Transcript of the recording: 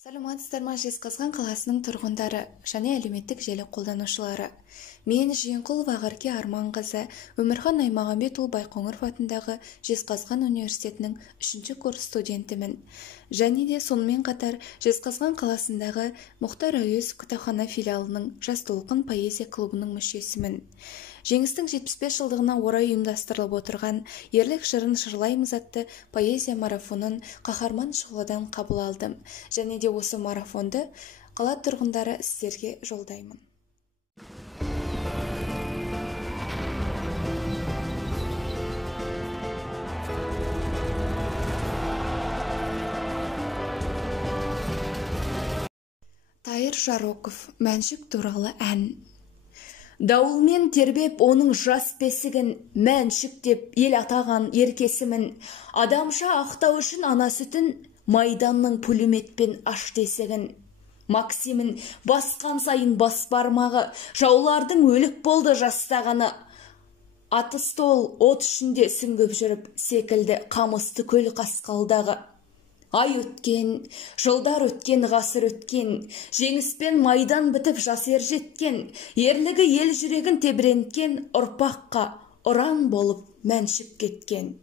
Саламатсыздар ма, Жезқазған қаласының тұрғындары және әлеуметтік желі қолданушылары. Мен Жиенқұлова Ақерке Арманқызы, Өмірхан Аймағамбетұлы Байқоңыров атындағы Жезқазған университетінің 3-ші курс студентімін. Және де сонымен қатар Жезқазған қаласындағы Мұхтар Әуезов кітапхана филиалының Жас толқын поэзия клубының мүшесімін. Жеңістің 75 жылдығына орай ұйымдастырылып отырған ерлік жырын жырлаймыз атты поэзия марафонын қаһарман шұғыладан қабыл алдым. Және де осы марафонды қала тұрғындары сіздерге жолдаймын. Тайыр Жароков, Мәншүк туралы ән. Дауылмен тербеп оның жас бесігін, Мәншүк деп ел атаған еркесімін. Адамша ақтау үшін ана сүтін, майданның пулеметпен аш тесігін. Максимін басқан сайын бас бармағы, жаулардың өлік болды жастағаны. Аты стол от ішінде сүңгіп жүріп, секілді қамысты көл қасқалдағы. Ай өткен, жылдар өткен, ғасыр өткен, жеңіспен майдан бітіп жас ер жеткен, ерлігі ел жүрегін тебіренткен, ұрпаққа ұран болып Мәншүк кеткен.